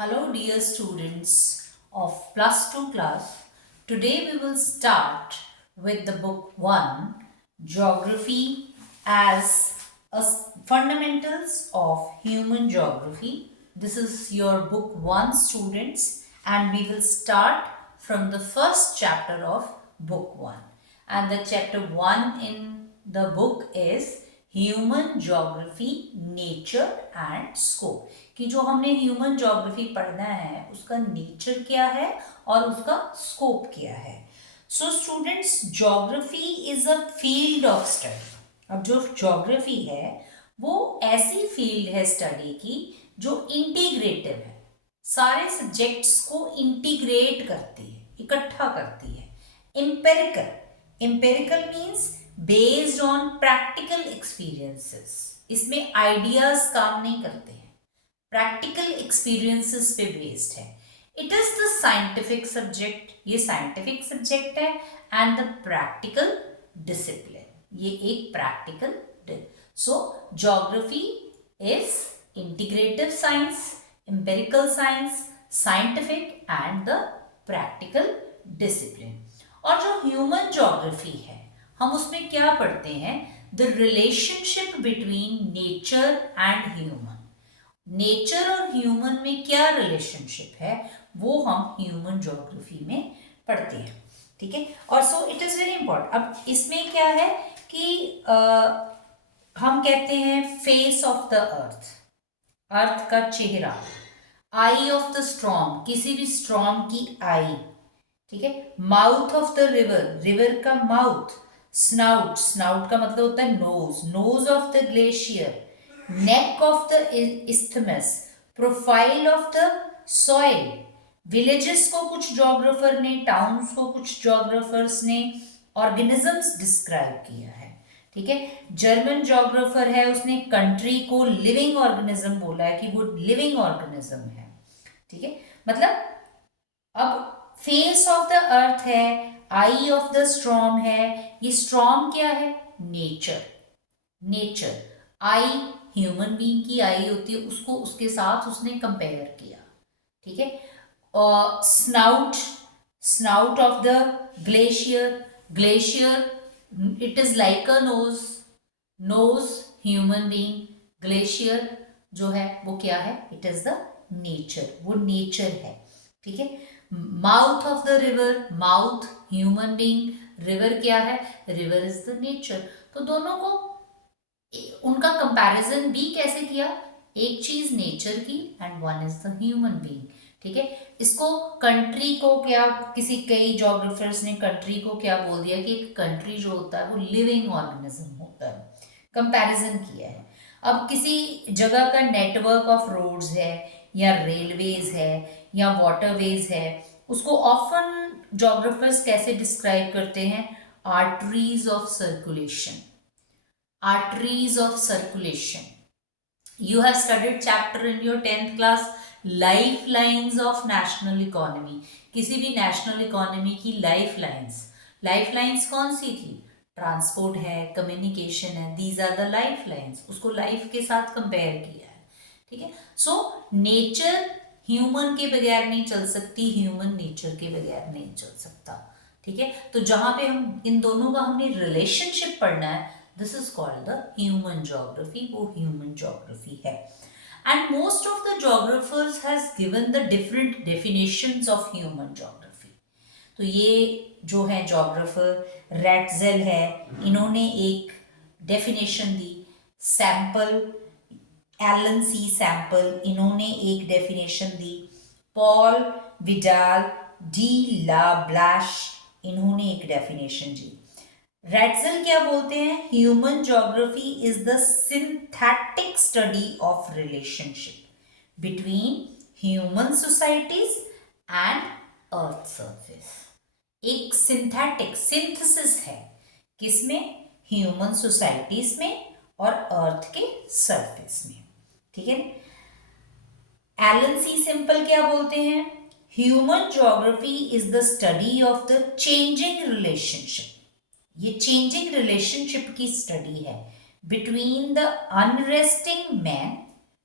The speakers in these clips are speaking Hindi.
Hello dear students of plus 2 class. Today we will start with the book 1 Geography as Fundamentals of Human Geography. This is your book 1 students and we will start from the first chapter of book 1. And the chapter 1 in the book is human geography nature and scope कि जो हमने ह्यूमन ज्योग्राफी पढ़ना है उसका नेचर क्या है और उसका स्कोप क्या है. So students, geography is a field of study. अब जो ज्योग्राफी है वो ऐसी फील्ड है स्टडी की जो इंटीग्रेटिव है, सारे सब्जेक्ट्स को इंटीग्रेट करती है, इकट्ठा करती है. Empirical means based on practical experiences. इसमें आइडियाज काम नहीं करते हैं, प्रैक्टिकल एक्सपीरियंसेस पे बेस्ड है. It is the scientific subject, ये साइंटिफिक सब्जेक्ट है. एंड द प्रैक्टिकल डिसिप्लिन, ये एक practical. So geography is integrative science, empirical science, scientific and the practical discipline. और जो ह्यूमन ज्योग्राफी है हम उसमें क्या पढ़ते हैं? The relationship between nature and human. Nature और ह्यूमन में क्या रिलेशनशिप है वो हम ह्यूमन ज्योग्राफी में पढ़ते हैं. ठीक है. और so it is very important. अब इसमें क्या है कि हम कहते हैं फेस ऑफ द अर्थ, अर्थ का चेहरा. आई ऑफ द स्टॉर्म, किसी भी स्टॉर्म की आई. ठीक है. Mouth of the river, river का माउथ. स्नाउट, स्नाउट का मतलब होता है nose, nose of the glacier. Neck of the isthmus. Profile of the soil. Villages को कुछ जोग्राफर ने, टाउन्स को कुछ जोग्राफर्स ने ऑर्गेनिजम्स डिस्क्राइब किया है. ठीक है. जर्मन जोग्राफर है, उसने कंट्री को लिविंग ऑर्गेनिज्म बोला है कि वो लिविंग ऑर्गेनिज्म है. ठीक है. मतलब अब फेस ऑफ द अर्थ है, आई ऑफ द स्टॉर्म है. ये स्टॉर्म क्या है? नेचर. नेचर. आई ह्यूमन बीइंग की आई होती है, उसको उसके साथ उसने कंपेयर किया. ठीक है. और snout, snout of the glacier. Glacier it is like a nose, nose human being. Glacier जो है वो क्या है? इट इज द नेचर, वो नेचर है. ठीक है. Mouth of the river, mouth human being, river क्या है? River is the nature. तो दोनों को उनका कंपैरिजन भी कैसे किया? एक चीज नेचर की and one is the human being. ठीक है. इसको कंट्री को क्या, किसी कई जोग्राफर्स ने कंट्री को क्या बोल दिया कि एक कंट्री जो होता है वो लिविंग ऑर्गेनिज्म होता है. कंपैरिजन किया है. अब किसी जगह का नेटवर्क ऑफ रोड्स है या रेलवेज है या वाटरवेज है, उसको ऑफन जोग्राफर्स कैसे डिस्क्राइब करते हैं? Arteries of circulation. Arteries of circulation. You have studied chapter in your 10th class lifelines of national economy. किसी भी नेशनल इकोनॉमी की लाइफ लाइन्स. लाइफ लाइन्स कौन सी थी? ट्रांसपोर्ट है, कम्युनिकेशन है. These are the life lines. उसको लाइफ के साथ कंपेयर किया है. ठीक है. सो नेचर ह्यूमन के बगैर नहीं चल सकती, ह्यूमन नेचर के बगैर नहीं चल सकता. ठीक है. तो जहां पे हम इन दोनों का हमने रिलेशनशिप पढ़ना है, this is called the human geography. वो human geography है. And most of the geographers has given the different definitions of human geography. तो ये जो है जोग्राफर रेटजेल है, इन्होंने एक डेफिनेशन दी. सैंपल, एलन सी सैंपल, इन्होंने एक डेफिनेशन दी. पॉल विडाल डी ला ब्लैश, इन्होंने एक डेफिनेशन दी. रेटजेल क्या बोलते हैं? Human geography is the synthetic study of relationship between human societies and earth surface. एक सिंथेटिक सिंथेसिस है किसमें? ह्यूमन सोसाइटीज में और अर्थ के सरफेस में. ठीक है. एलन सी सिंपल क्या बोलते हैं? Human geography is the study of the changing relationship. ये चेंजिंग रिलेशनशिप की स्टडी है बिटवीन द अनरेस्टिंग मैन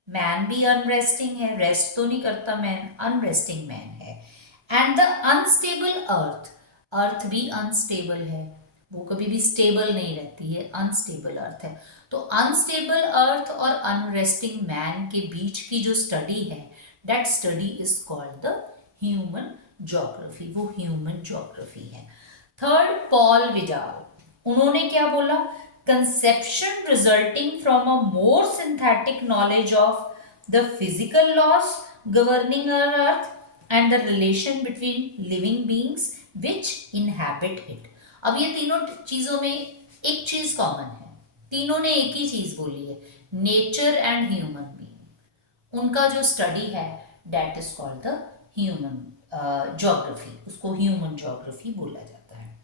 मैन भी अनरेस्टिंग है, रेस्ट तो नहीं करता मैन, अनरेस्टिंग मैन है। एंड द अनस्टेबल अर्थ, अर्थ भी अनस्टेबल है, वो कभी भी स्टेबल नहीं रहती है, अनस्टेबल अर्थ है। तो अनस्टेबल अर्थ और अनरेस्टिंग मैन के बीच की जो स्टडी है, that study is called the human geography, वो ह्यूमन ज्योग्राफी है। थर्ड, पॉल विडाल, उन्होंने क्या बोला, conception resulting from a more synthetic knowledge of the physical laws governing our earth and the relation between living beings which inhabit it। अब ये तीनों चीजों में एक चीज कॉमन है, तीनों ने एक ही चीज बोली है, नेचर एंड ह्यूमन बीइंग। उनका जो स्टडी है that is called the human geography, उसको ह्यूमन ज्योग्राफी बोला जाता है।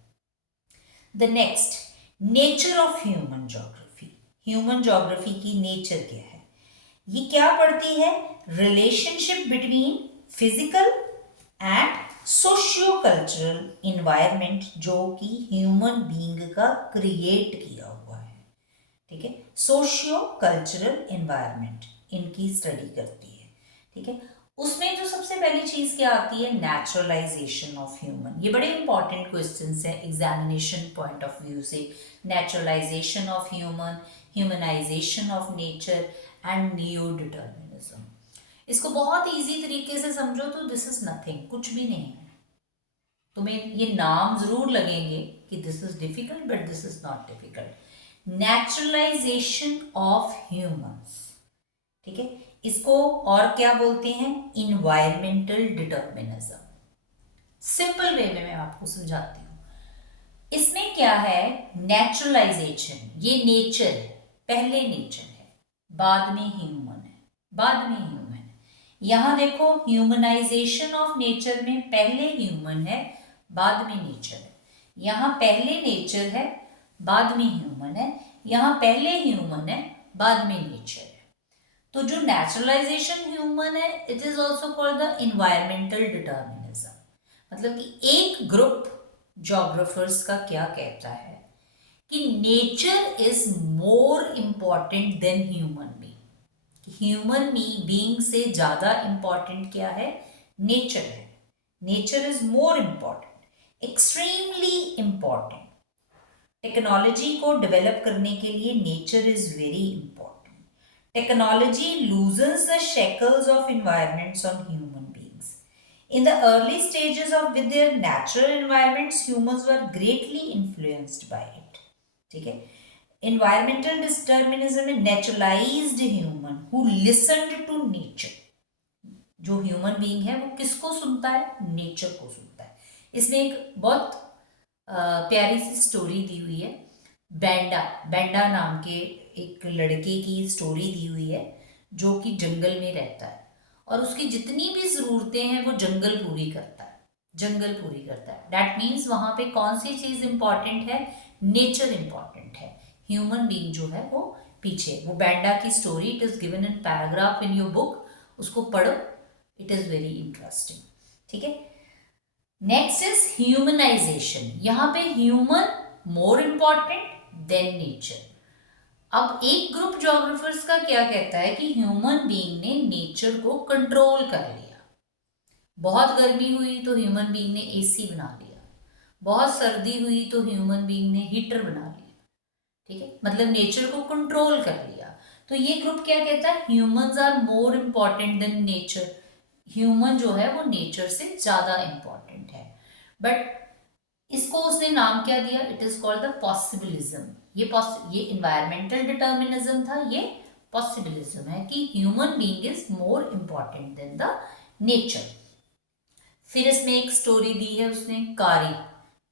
The next, nature of human geography, human geography की नेचर क्या है, ये क्या पढ़ती है, relationship between physical and socio cultural environment जो कि ह्यूमन बीइंग का क्रिएट किया हुआ है, ठीक है, सोशियो कल्चरल इन्वायरमेंट इनकी स्टडी करती है, ठीक है। उसमें जो सबसे पहली चीज क्या आती है, नेचुरलाइजेशन ऑफ ह्यूमन। ये बड़े इंपॉर्टेंट क्वेश्चंस हैं एग्जामिनेशन पॉइंट ऑफ व्यू से, naturalisation of human, humanisation of nature and neo determinism. इसको बहुत इजी तरीके से समझो तो दिस इज नथिंग, कुछ भी नहीं है। तुम्हें ये नाम जरूर लगेंगे कि this is difficult, but this is not difficult. Naturalisation of humans, ठीक है, इसको और क्या बोलते हैं, इन्वायरमेंटल डिटर्मिनिज्म। सिंपल वे में मैं आपको समझाती हूँ। इसमें क्या है, नेचुरलाइजेशन, ये नेचर है, पहले नेचर है, बाद में ह्यूमन है, बाद में ह्यूमन है। यहां देखो, ह्यूमनाइजेशन ऑफ नेचर में पहले ह्यूमन है, बाद में नेचर है। यहां पहले नेचर है, बाद में ह्यूमन है, यहां पहले ह्यूमन है, बाद में नेचर है। तो जो नेचुरलाइजेशन ह्यूमन है, it is also called the environmental determinism. मतलब कि एक ग्रुप जोग्राफर्स का क्या कहता है कि nature is more important than human being. Human being से ज्यादा इंपॉर्टेंट क्या है, नेचर है। Nature is more important, extremely important. Technology को डेवलप करने के लिए nature is very important. Technology loosens the shackles of environments on human beings. In the early stages of with their natural environments, humans were greatly influenced by it. ठीक है, environmental determinism में naturalized human who listened to nature. जो ह्यूमन बीइंग है वो किसको सुनता है, नेचर को सुनता है। इसमें एक बहुत प्यारी सी स्टोरी दी हुई है, बैंडा, बैंडा नाम के एक लड़के की स्टोरी दी हुई है जो कि जंगल में रहता है और उसकी जितनी भी ज़रूरतें हैं वो जंगल पूरी करता है, जंगल पूरी करता है। दैट मीन्स वहाँ पे कौन सी चीज़ इंपॉर्टेंट है, नेचर इंपॉर्टेंट है, ह्यूमन बीइंग जो है वो पीछे। वो बैंडा की story, it is given in paragraph in your book, उसको पढ़ो, इट इज़ वेरी इंटरेस्टिंग, ठीक है। नेक्स्ट इज ह्यूमनाइजेशन, यहाँ पे human more important than nature. अब एक ग्रुप ज्योग्राफर्स का क्या कहता है कि ह्यूमन बीइंग ने नेचर को कंट्रोल कर लिया। बहुत गर्मी हुई तो ह्यूमन बीइंग ने एसी बना लिया, बहुत सर्दी हुई तो ह्यूमन बीइंग ने हीटर बना लिया, ठीक है, मतलब नेचर को कंट्रोल कर लिया। तो ये ग्रुप क्या कहता है, humans are more important than nature. Human जो है वो नेचर से ज्यादा इंपॉर्टेंट है। बट इसको उसने नाम क्या दिया, it is called the possibilism. ये इन्वायरमेंटल डिटर्मिनिज्म था, ये पॉसिबिलिज्म है कि human being is more important than the nature. फिर इसमें एक स्टोरी दी है उसने, कारी,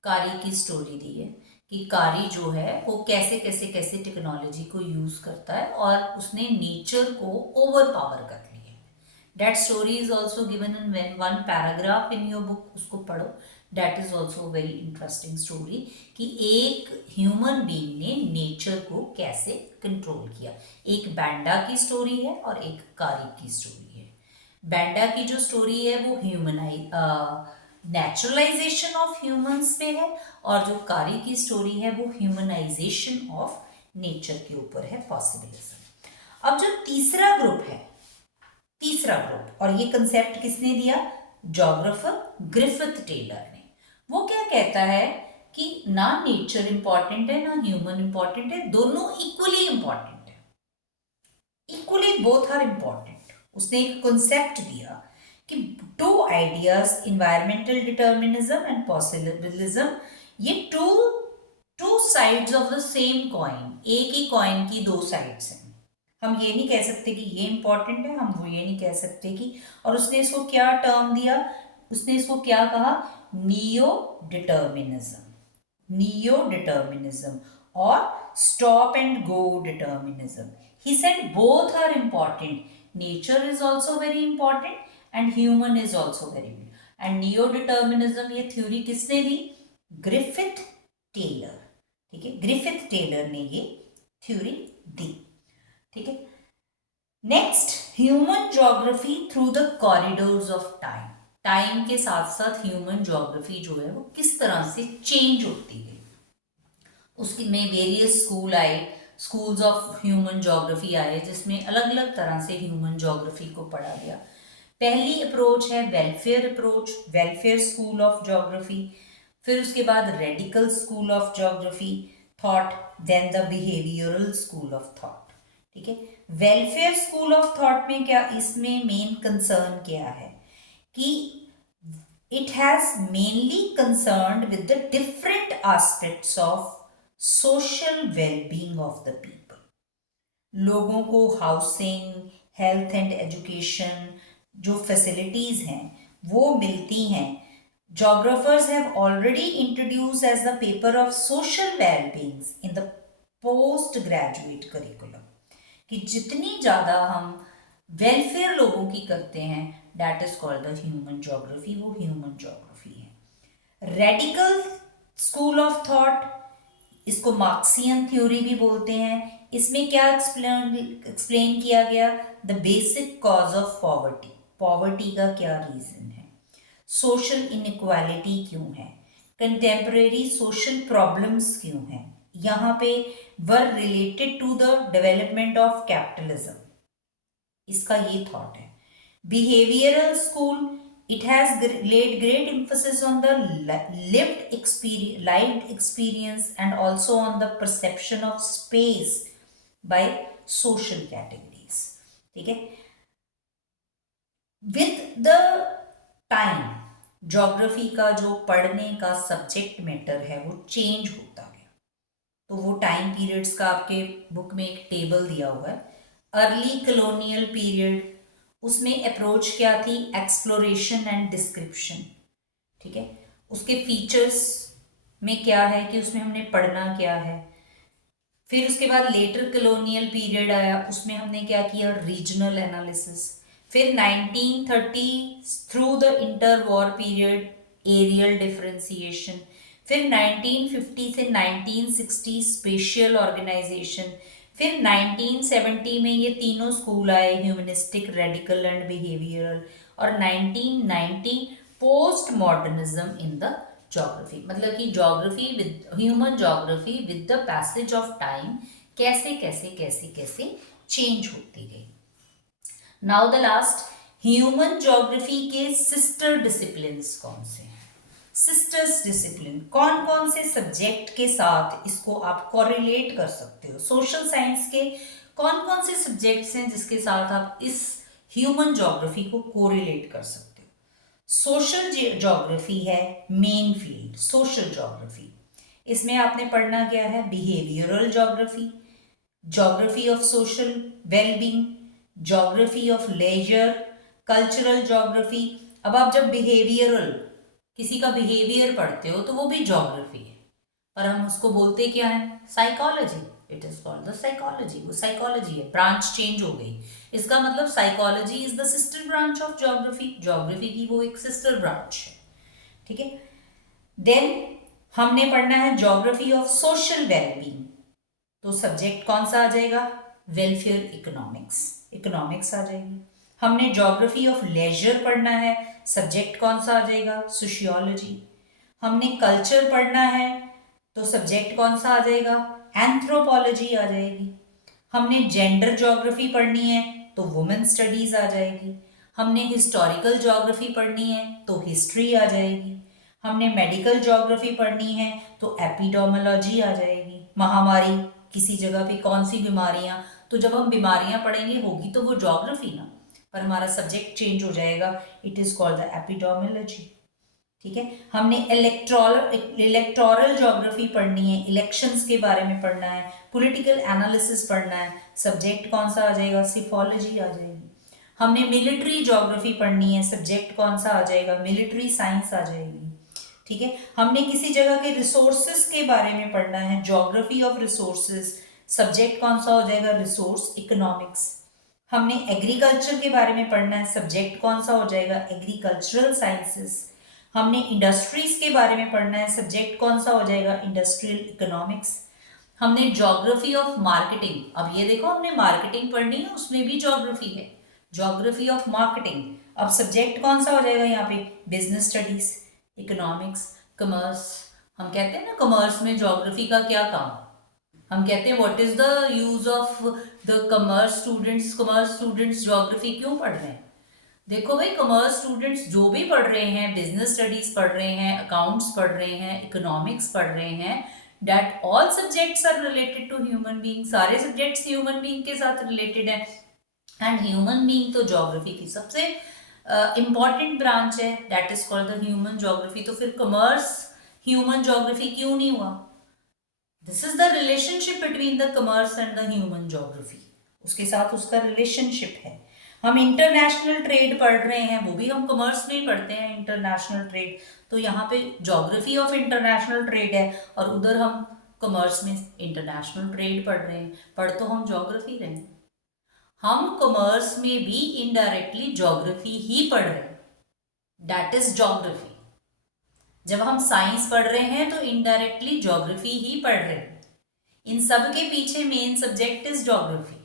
कारी की स्टोरी दी है कि कारी जो है वो कैसे कैसे कैसे टेक्नोलॉजी को यूज करता है और उसने नेचर को ओवर पावर कर लिया। That story is also given in one paragraph in your book, उसको पढ़ो। That is also very interesting story कि एक ह्यूमन बीइंग ने नेचर को कैसे कंट्रोल किया। एक बैंडा की स्टोरी है और एक कारी की स्टोरी है। बैंडा की जो स्टोरी है वो नेचुरलाइजेशन ऑफ ह्यूमंस पे है और जो कारी की स्टोरी है वो ह्यूमनाइजेशन ऑफ नेचर के ऊपर है, पॉसिबिलिज्म। अब जो तीसरा ग्रुप है तीसरा ग्रुप, और ये कंसेप्ट किसने दिया? जोग्राफर ग्रिफिथ टेलर ने। वो क्या कहता है कि ना नेचर इंपॉर्टेंट है ना ह्यूमन इंपॉर्टेंट है, दोनों इक्वली इंपॉर्टेंट है, इक्वली बोथ आर इंपॉर्टेंट। उसने एक कॉन्सेप्ट दिया कि two ideas, environmental determinism and possibilism, ये two sides of the same coin, एक ही कॉइन की दो साइड्स हैं। हम ये नहीं कह सकते कि ये इंपॉर्टेंट है, हम वो ये नहीं कह सकते कि, और उसने इसको क्या टर्म दिया, उसने इसको क्या कहा? नियो डिटर्मिनिज्म, नियो डिटर्मिनिज्म और stop and go determinism. He said both are important. Nature is also very important and human is also very important. And neo determinism ये थ्योरी किसने दी? Griffith Taylor. ठीक है, ग्रिफिथ टेलर ने ये थ्योरी दी। ठीक है, next, human geography through the corridors of time. Time के साथ साथ ह्यूमन ज्योग्राफी जो है वो किस तरह से चेंज होती है, उसकी में वेरियस स्कूल आए, स्कूल्स ऑफ ह्यूमन ज्योग्राफी आए, जिसमें अलग अलग तरह से ह्यूमन ज्योग्राफी को पढ़ा गया। पहली अप्रोच है welfare approach, welfare school of geography. फिर उसके बाद radical school of geography thought, then the behavioural school of thought. ठीक है, वेलफेयर स्कूल ऑफ थॉट में क्या, इसमें मेन कंसर्न क्या है कि it has mainly concerned with the different aspects of social well-being of the people. लोगों को हाउसिंग, हेल्थ एंड एजुकेशन जो फैसिलिटीज हैं वो मिलती हैं। Geographers have already introduced as the paper of social well-beings in the postgraduate curriculum कि जितनी ज़्यादा हम वेलफेयर लोगों की करते हैं, that is called the human geography, वो ह्यूमन ज्योग्राफी है। रेडिकल स्कूल ऑफ थॉट, इसको मार्क्सियन थ्योरी भी बोलते हैं। इसमें क्या एक्सप्लेन किया गया? The basic cause of poverty, poverty का क्या रीजन है, सोशल इनइक्वालिटी क्यों है, कंटेम्परेरी सोशल प्रॉब्लम्स क्यों हैं, यहाँ पे were related to the development of capitalism, इसका ये थॉट है। Behavioural school, it has laid great emphasis on the lived experience and also on the perception of space by social categories. ठीक है, with the time ज्योग्राफी का जो पढ़ने का सब्जेक्ट मैटर है वो चेंज होता गया। तो वो टाइम पीरियड्स का आपके बुक में एक टेबल दिया हुआ है। अर्ली कॉलोनियल पीरियड, उसमें अप्रोच क्या थी? Exploration and description. ठीक है, उसके फीचर्स में क्या है कि उसमें हमने पढ़ना क्या है। फिर उसके बाद लेटर कॉलोनियल पीरियड आया, उसमें हमने क्या किया? Regional analysis. फिर 1930 through the inter war period, areal differentiation. फिर 1950 से 1960 स्पेशियल ऑर्गेनाइजेशन। फिर 1970 में ये तीनों स्कूल आए, ह्यूमनिस्टिक, रेडिकल एंड बिहेवियरल। और 1990 post modernism in the geography. मतलब कि geography with human geography with the passage of time कैसे कैसे कैसे कैसे चेंज होती गई। Now the last, human geography के सिस्टर डिसिप्लिन्स कौन से हैं? सिस्टर्स डिसिप्लिन कौन कौन से सब्जेक्ट के साथ इसको आप कोरिलेट कर सकते हो? सोशल साइंस के कौन कौन से सब्जेक्ट्स हैं जिसके साथ आप इस ह्यूमन ज्योग्राफी को कोरिलेट कर सकते हो? सोशल ज्योग्राफी है मेन फील्ड, सोशल ज्योग्राफी। इसमें आपने पढ़ना क्या है? Behavioural geography, geography of social wellbeing, geography of leisure, cultural geography. अब आप जब बिहेवियरल किसी का बिहेवियर पढ़ते हो तो वो भी ज्योग्राफी है, पर हम उसको बोलते क्या है? Psychology. It is called the psychology, वो साइकोलॉजी है, ब्रांच चेंज हो गई। इसका मतलब psychology is the sister branch of geography, geography की वो एक सिस्टर ब्रांच है। ठीक है, देन हमने पढ़ना है ज्योग्राफी ऑफ सोशल वेलबींग, तो सब्जेक्ट कौन सा आ जाएगा? वेलफेयर इकोनॉमिक्स, इकोनॉमिक्स आ जाएगी। हमने ज्योग्राफी ऑफ लेजर पढ़ना है, सब्जेक्ट कौन सा आ जाएगा? सोशियोलॉजी। हमने कल्चर पढ़ना है तो सब्जेक्ट कौन सा आ जाएगा? एंथ्रोपोलॉजी आ जाएगी। हमने जेंडर ज्योग्राफी पढ़नी है तो वुमेन स्टडीज आ जाएगी। हमने हिस्टोरिकल ज्योग्राफी पढ़नी है तो हिस्ट्री आ जाएगी। हमने मेडिकल ज्योग्राफी पढ़नी है तो एपिडोमोलॉजी आ जाएगी। महामारी, किसी जगह पे कौन सी बीमारियां, तो जब हम बीमारियां पढ़ेंगे होगी तो वो ज्योग्राफी ना, पर हमारा सब्जेक्ट चेंज हो जाएगा, इट इज कॉल्ड द एपिडोमोलॉजी। ठीक है। हमने इलेक्टोरल ज्योग्राफी पढ़नी है, इलेक्शंस के बारे में पढ़ना है, पॉलिटिकल एनालिसिस पढ़ना है, सब्जेक्ट कौन सा आ जाएगा, सिफोलॉजी आ जाएगी। हमने मिलिट्री ज्योग्राफी पढ़नी है, सब्जेक्ट कौन सा आ जाएगा, मिलिट्री साइंस आ जाएगी। ठीक है। हमने किसी जगह के रिसोर्सेस के बारे में पढ़ना है, ज्योग्राफी ऑफ रिसोर्सेस, सब्जेक्ट कौन सा हो जाएगा, रिसोर्स इकोनॉमिक्स। हमने एग्रीकल्चर के बारे में पढ़ना है, सब्जेक्ट कौन सा हो जाएगा, एग्रीकल्चरल साइंसेस। हमने इंडस्ट्रीज के बारे में पढ़ना है, सब्जेक्ट कौन सा हो जाएगा, इंडस्ट्रियल इकोनॉमिक्स। हमने ज्योग्राफी ऑफ मार्केटिंग, अब ये देखो हमने मार्केटिंग पढ़नी है, उसमें भी ज्योग्राफी है, ज्योग्राफी ऑफ मार्केटिंग। अब सब्जेक्ट कौन सा हो जाएगा यहाँ पे, बिजनेस स्टडीज, इकोनॉमिक्स, कॉमर्स। हम कहते हैं ना कॉमर्स में ज्योग्राफी का क्या काम, हम कहते हैं what is the use of the commerce students geography क्यों पढ़ रहे हैं। देखो भाई, कॉमर्स स्टूडेंट्स जो भी पढ़ रहे हैं, बिजनेस स्टडीज पढ़ रहे हैं, अकाउंट्स पढ़ रहे हैं, इकोनॉमिक्स पढ़ रहे हैं, that all subjects are related to human being, सारे सब्जेक्ट्स ह्यूमन बीइंग के साथ रिलेटेड है। एंड ह्यूमन बीइंग तो ज्योग्राफी की सबसे इंपॉर्टेंट ब्रांच है, that is called the human geography. तो फिर कॉमर्स ह्यूमन ज्योग्राफी क्यों नहीं हुआ। This is the relationship between the commerce and the human geography, उसके साथ उसका रिलेशनशिप है। हम इंटरनेशनल ट्रेड पढ़ रहे हैं, वो भी हम कॉमर्स में ही पढ़ते हैं, इंटरनेशनल ट्रेड। तो यहाँ पे ज्योग्राफी ऑफ इंटरनेशनल ट्रेड है और उधर हम कॉमर्स में इंटरनेशनल ट्रेड पढ़ रहे हैं, पढ़ तो हम ज्योग्राफी रहे हैं। हम कॉमर्स में भी इनडायरेक्टली ज्योग्राफी ही पढ़ रहे हैं, दैट इज ज्योग्राफी। जब हम साइंस पढ़ रहे हैं तो इनडायरेक्टली ज्योग्राफी ही पढ़ रहे हैं। इन सब के पीछे main subject is geography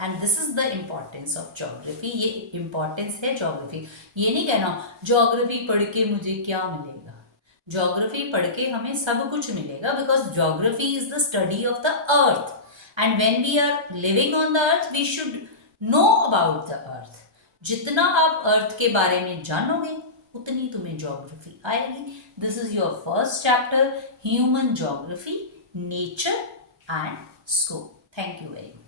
and this is the importance of geography. ये इम्पॉर्टेंस है ज्योग्राफी। ये नहीं कहना ज्योग्राफी पढ़ के मुझे क्या मिलेगा, ज्योग्राफी पढ़ के हमें सब कुछ मिलेगा, because geography is the study of the earth and when we are living on the earth we should know about the earth. जितना आप अर्थ के बारे में जानोगे उतनी तुम्हें ज्योग्राफी आएगी। This is your first chapter, human geography, nature and scope. Thank you very much.